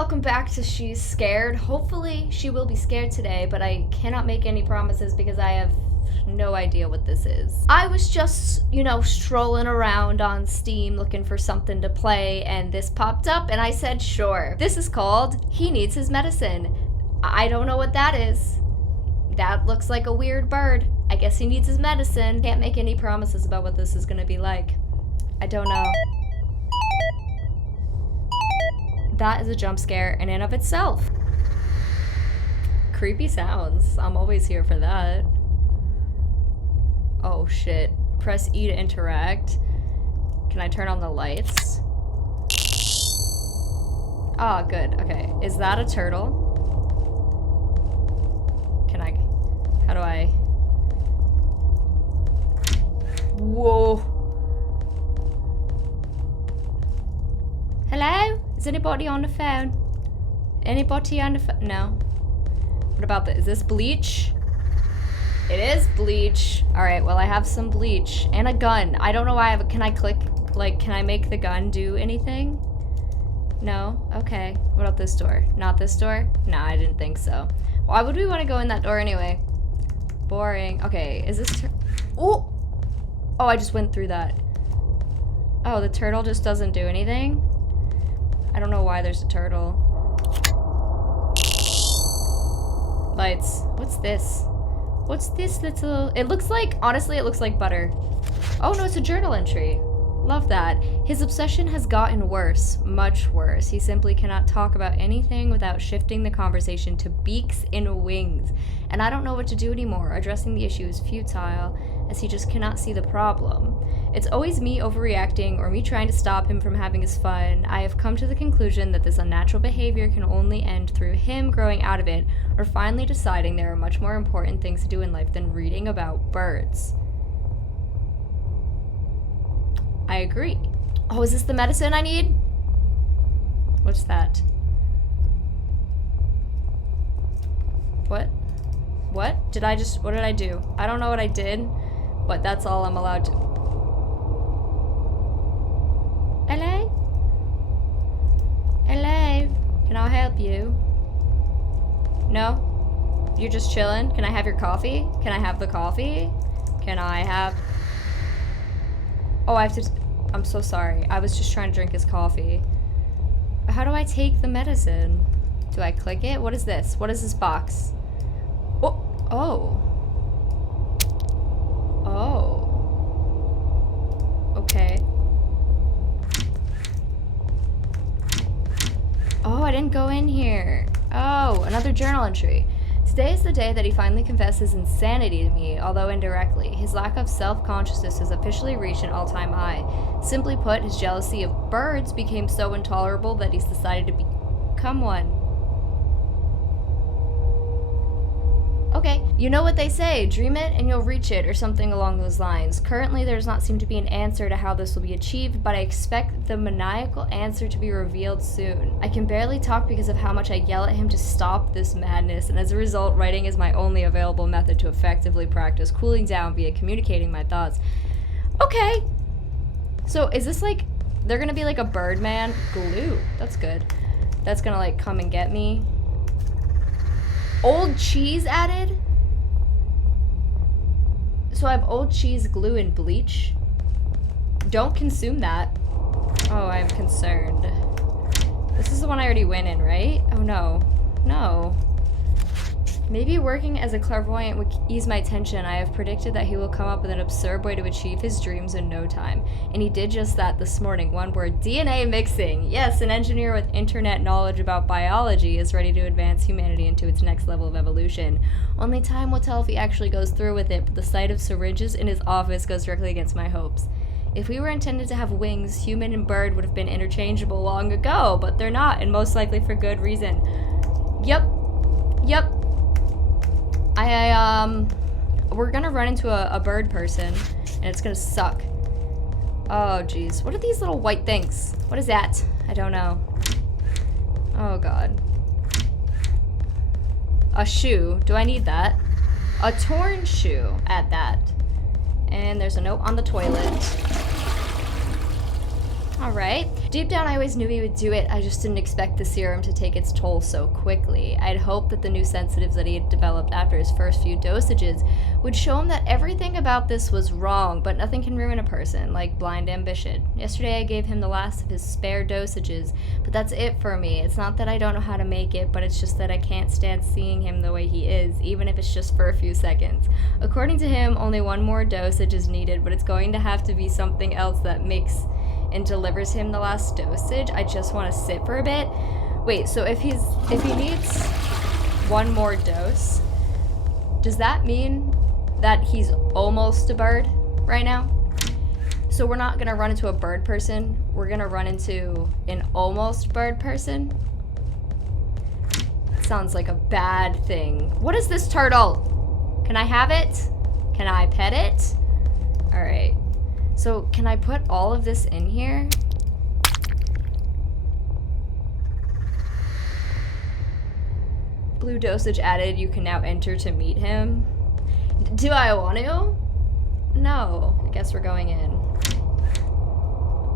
welcome back to She's Scared. Hopefully she will be scared today, but I cannot make any promises because I have no idea what this is. I was just, strolling around on Steam looking for something to play, and this popped up and I said sure. This is called He Needs His Medicine. I don't know what that is. That looks like a weird bird. I guess he needs his medicine. Can't make any promises about what this is gonna be like. I don't know. That is a jump scare in and of itself. Creepy sounds. I'm always here for that. Oh shit. Press E to interact. Can I turn on the lights? Oh, good. Okay. Is that a turtle? How do I? Whoa. Hello? Is anybody on the phone? Anybody on the phone? No. What about this? Is this bleach? It is bleach. Alright, well I have some bleach. And a gun. I don't know why I have can I click, can I make the gun do anything? No? Okay. What about this door? Not this door? No, I didn't think so. Why would we want to go in that door anyway? Boring. Okay, is this Oh! Oh, I just went through that. Oh, the turtle just doesn't do anything? I don't know why there's a turtle. Lights. What's this? What's this little... It looks like... Honestly, it looks like butter. Oh, no, it's a journal entry. Love that. His obsession has gotten worse. Much worse. He simply cannot talk about anything without shifting the conversation to beaks and wings. And I don't know what to do anymore. Addressing the issue is futile, as he just cannot see the problem. It's always me overreacting or me trying to stop him from having his fun. I have come to the conclusion that this unnatural behavior can only end through him growing out of it, or finally deciding there are much more important things to do in life than reading about birds. I agree. Oh, is this the medicine I need? What's that? What? What? What did I do? I don't know what I did, but that's all I'm allowed to. Hello? Hello? Can I help you? No? You're just chilling? Can I have your coffee? Can I have the coffee? Can I have... Oh, I have to... I'm so sorry. I was just trying to drink his coffee. How do I take the medicine? Do I click it? What is this? What is this box? Oh. Oh. Oh. Okay. Oh, I didn't go in here. Oh, another journal entry. Today is the day that he finally confesses insanity to me, although indirectly. His lack of self-consciousness has officially reached an all-time high. Simply put, his jealousy of birds became so intolerable that he's decided to become one. Okay, you know what they say, dream it and you'll reach it, or something along those lines. Currently, there does not seem to be an answer to how this will be achieved, but I expect the maniacal answer to be revealed soon. I can barely talk because of how much I yell at him to stop this madness, and as a result, writing is my only available method to effectively practice cooling down via communicating my thoughts. Okay! So, is this they're gonna be like a Birdman? Glue. That's good. That's gonna come and get me. Old cheese added? So I have old cheese, glue, and bleach. Don't consume that. Oh, I'm concerned. This is the one I already went in, right? Oh no. No. Maybe working as a clairvoyant would ease my tension. I have predicted that he will come up with an absurd way to achieve his dreams in no time. And he did just that this morning. One word, DNA mixing. Yes, an engineer with internet knowledge about biology is ready to advance humanity into its next level of evolution. Only time will tell if he actually goes through with it, but the sight of syringes in his office goes directly against my hopes. If we were intended to have wings, human and bird would have been interchangeable long ago, but they're not, and most likely for good reason. Yep. We're gonna run into a bird person, and it's gonna suck. Oh, geez. What are these little white things? What is that? I don't know. Oh, God. A shoe. Do I need that? A torn shoe. Add that. And there's a note on the toilet. Alright. Deep down, I always knew he would do it. I just didn't expect the serum to take its toll so quickly. I'd hoped that the new sensitives that he had developed after his first few dosages would show him that everything about this was wrong, but nothing can ruin a person, like blind ambition. Yesterday, I gave him the last of his spare dosages, but that's it for me. It's not that I don't know how to make it, but it's just that I can't stand seeing him the way he is, even if it's just for a few seconds. According to him, only one more dosage is needed, but it's going to have to be something else that makes and delivers him the last dosage. I just want to sit for a bit. Wait, so if he needs one more dose, does that mean that he's almost a bird right now? So we're not gonna run into a bird person, we're gonna run into an almost bird person? Sounds like a bad thing. What is this turtle? Can I have it? Can I pet it? All right. So can I put all of this in here? Blue dosage added. You can now enter to meet him. Do I want to? No. I guess we're going in.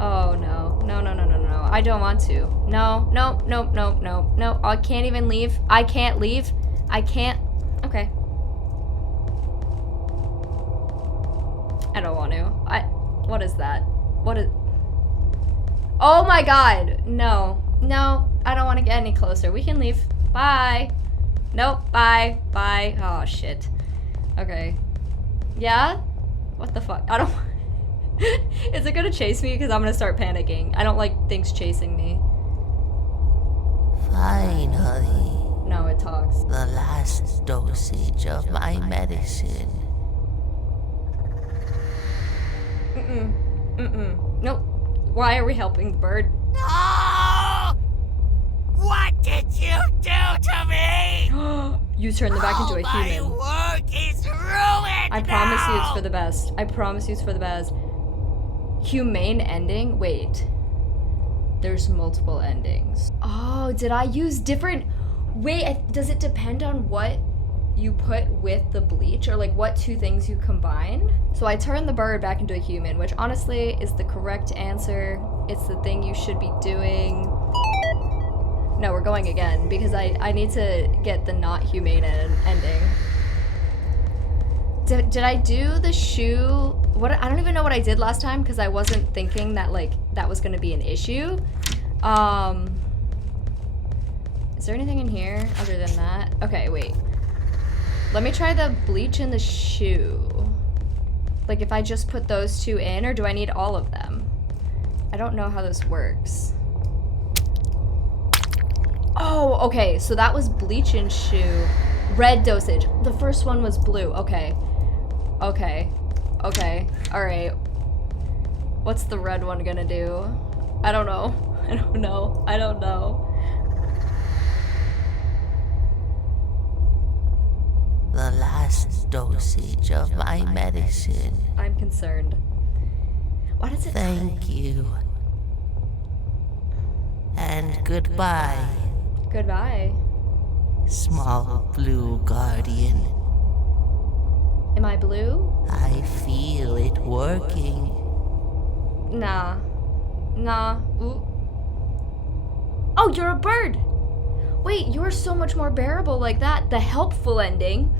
Oh no. No, no, no, no, no. I don't want to. No, no, no, no, no, no. I can't even leave. I can't leave. I can't. Okay. I don't want to. What is that? What is... Oh my god! No. No. I don't want to get any closer. We can leave. Bye. Nope. Bye. Bye. Oh, shit. Okay. Yeah? What the fuck? I don't... Is it gonna chase me? Because I'm gonna start panicking. I don't like things chasing me. Finally. No, it talks. The last dosage of my medicine. Nope. Why are we helping the bird? No! What did you do to me? You turned them back into a human. My work is ruined. I promise you it's for the best. I promise you it's for the best. Humane ending? Wait. There's multiple endings. Oh, did I use different... Wait, does it depend on what you put with the bleach, or like what two things you combine? So I turned the bird back into a human, which honestly is the correct answer. It's the thing you should be doing. No, we're going again because I need to get the not humane ending. Did I do the shoe? What? I don't even know what I did last time because I wasn't thinking that like that was gonna be an issue. Is there anything in here other than that? Okay, wait. Let me try the bleach in the shoe. Like if I just put those two in, or do I need all of them? I don't know how this works. Oh, okay, so that was bleach in shoe. Red dosage. The first one was blue. Okay. Okay. Okay. Alright. What's the red one gonna do? I don't know. I don't know. I don't know. The last dosage of my medicine. I'm concerned. Why does it Thank you. And goodbye. Goodbye. Small blue guardian. Am I blue? I feel it working. Nah. Nah. Ooh. Oh, you're a bird! Wait, you're so much more bearable like that. The helpful ending.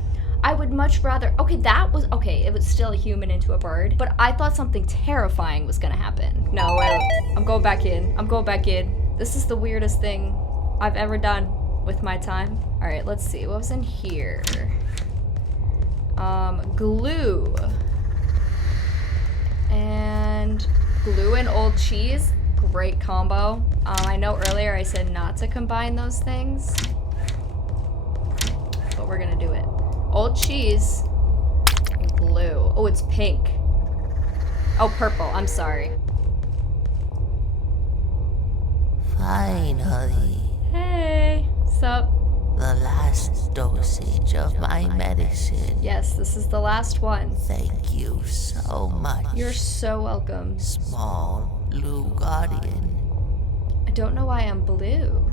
I would much rather... Okay, that was... Okay, it was still a human into a bird, but I thought something terrifying was gonna happen. No, wait. I'm going back in. I'm going back in. This is the weirdest thing I've ever done with my time. Alright, let's see. What was in here? Glue. And glue and old cheese. Great combo. I know earlier I said not to combine those things, but we're gonna do it. Old cheese and glue. Oh, it's pink. Oh, purple. I'm sorry. Finally. Hey. Sup? The last dosage of my medicine. Yes, this is the last one. Thank you so much. You're so welcome. Small blue guardian. I don't know why I'm blue.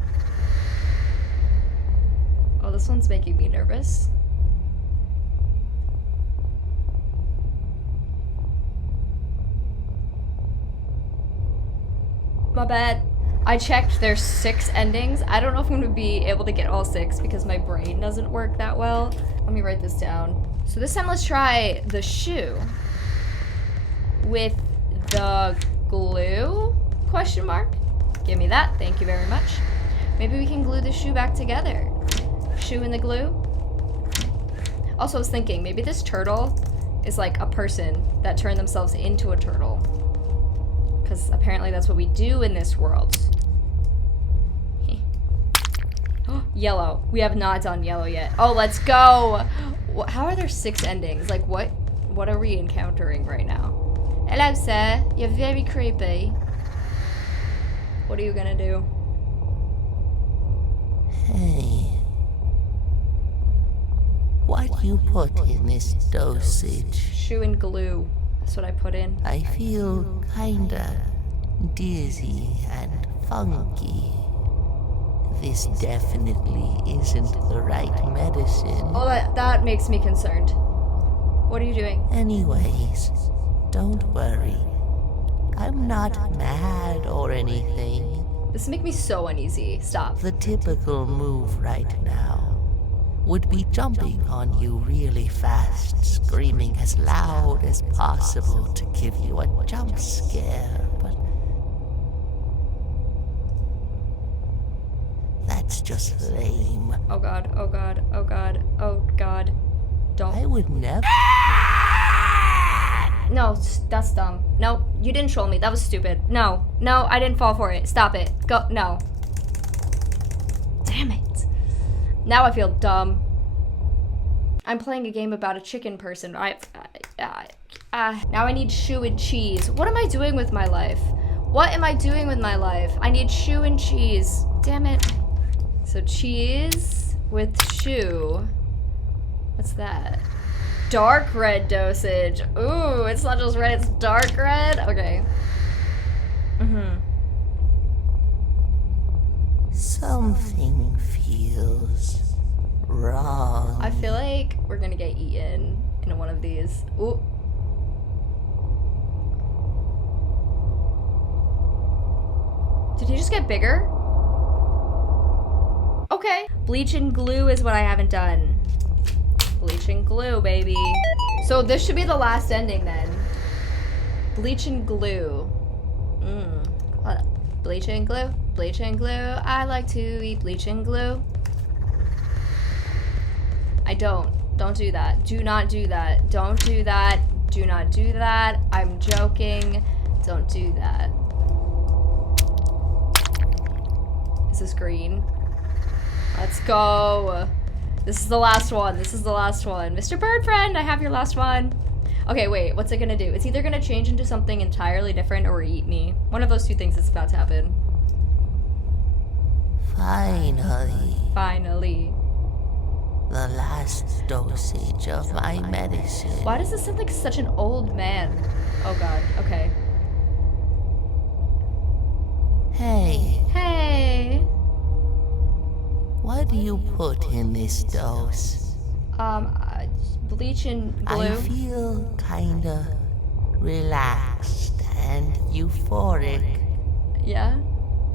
Oh, this one's making me nervous. My bad. I checked, there's 6 endings. I don't know if I'm gonna be able to get all 6 because my brain doesn't work that well. Let me write this down. So this time let's try the shoe with the glue, question mark? Give me that, thank you very much. Maybe we can glue the shoe back together. Shoe and the glue. Also, I was thinking, maybe this turtle is like a person that turned themselves into a turtle. Because apparently that's what we do in this world. Yellow. We have not done yellow yet. Oh, let's go! How are there 6 endings? Like, what are we encountering right now? Hello, sir. You're very creepy. What are you gonna do? Hey. What you put in this dosage? Shoe and glue. That's what I put in. I feel kinda dizzy and funky. This definitely isn't the right medicine. Oh, that makes me concerned. What are you doing? Anyways, don't worry. I'm not mad or anything. This make me so uneasy. Stop. The typical move right now would be jumping on you really fast, screaming as loud as possible to give you a jump scare, but that's just lame. Oh god, oh god, oh god, oh god. Don't. I would never. No, that's dumb. No, you didn't troll me. That was stupid. No, no, I didn't fall for it. Stop it. Go. No. Damn it. Now I feel dumb. I'm playing a game about a chicken person. Now I need shoe and cheese. What am I doing with my life? What am I doing with my life? I need shoe and cheese. Damn it. So cheese with shoe. What's that? Dark red dosage. Ooh, it's not just red, it's dark red. Okay. Something feels wrong. I feel like we're gonna get eaten in one of these. Ooh. Did he just get bigger? Okay. Bleach and glue is what I haven't done. Bleach and glue, baby. So this should be the last ending then. Bleach and glue. Bleach and glue. Bleach and glue. I like to eat bleach and glue. I don't. Don't do that. Do not do that. Don't do that. Do not do that. I'm joking. Don't do that. Is this green? Let's go. This is the last one. This is the last one. Mr. Bird Friend, I have your last one. Okay, wait. What's it gonna do? It's either gonna change into something entirely different or eat me. One of those two things is about to happen. Finally. Finally. The last dosage of my medicine. Why does this sound like such an old man? Oh god. Okay. Hey, Hey. what do you put in this dose? Bleach and glue. I feel kinda relaxed and euphoric. Yeah?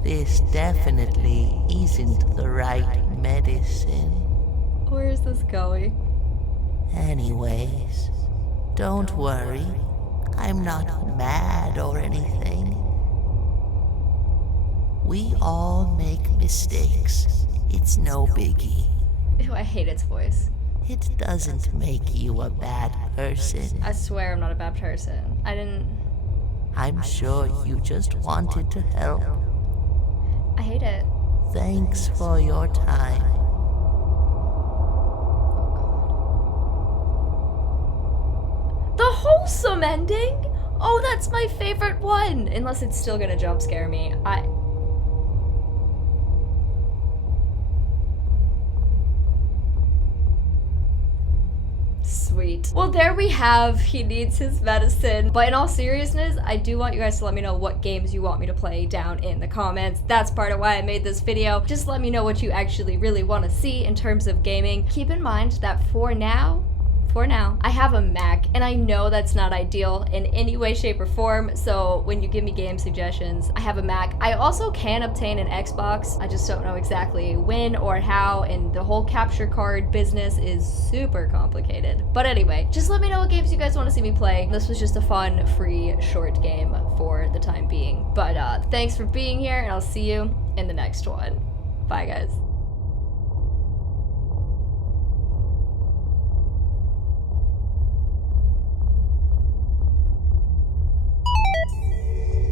This definitely isn't the right medicine. Where is this going? Anyways, don't worry. I'm not mad or anything. We all make mistakes. It's no biggie. Ew, I hate its voice. It doesn't make you a bad person. I swear I'm not a bad person. I didn't... I'm sure you just wanted to help. I hate it. Thanks for your time. The wholesome ending? Oh, that's my favorite one! Unless it's still gonna jump scare me. Sweet. Well, there we have. He needs his medicine. But in all seriousness, I do want you guys to let me know what games you want me to play down in the comments. That's part of why I made this video. Just let me know what you actually really want to see in terms of gaming. Keep in mind that for now, for now. I have a Mac, and I know that's not ideal in any way, shape, or form, so when you give me game suggestions, I have a Mac. I also can obtain an Xbox. I just don't know exactly when or how, and the whole capture card business is super complicated. But anyway, just let me know what games you guys want to see me play. This was just a fun, free, short game for the time being. But thanks for being here, and I'll see you in the next one. Bye, guys.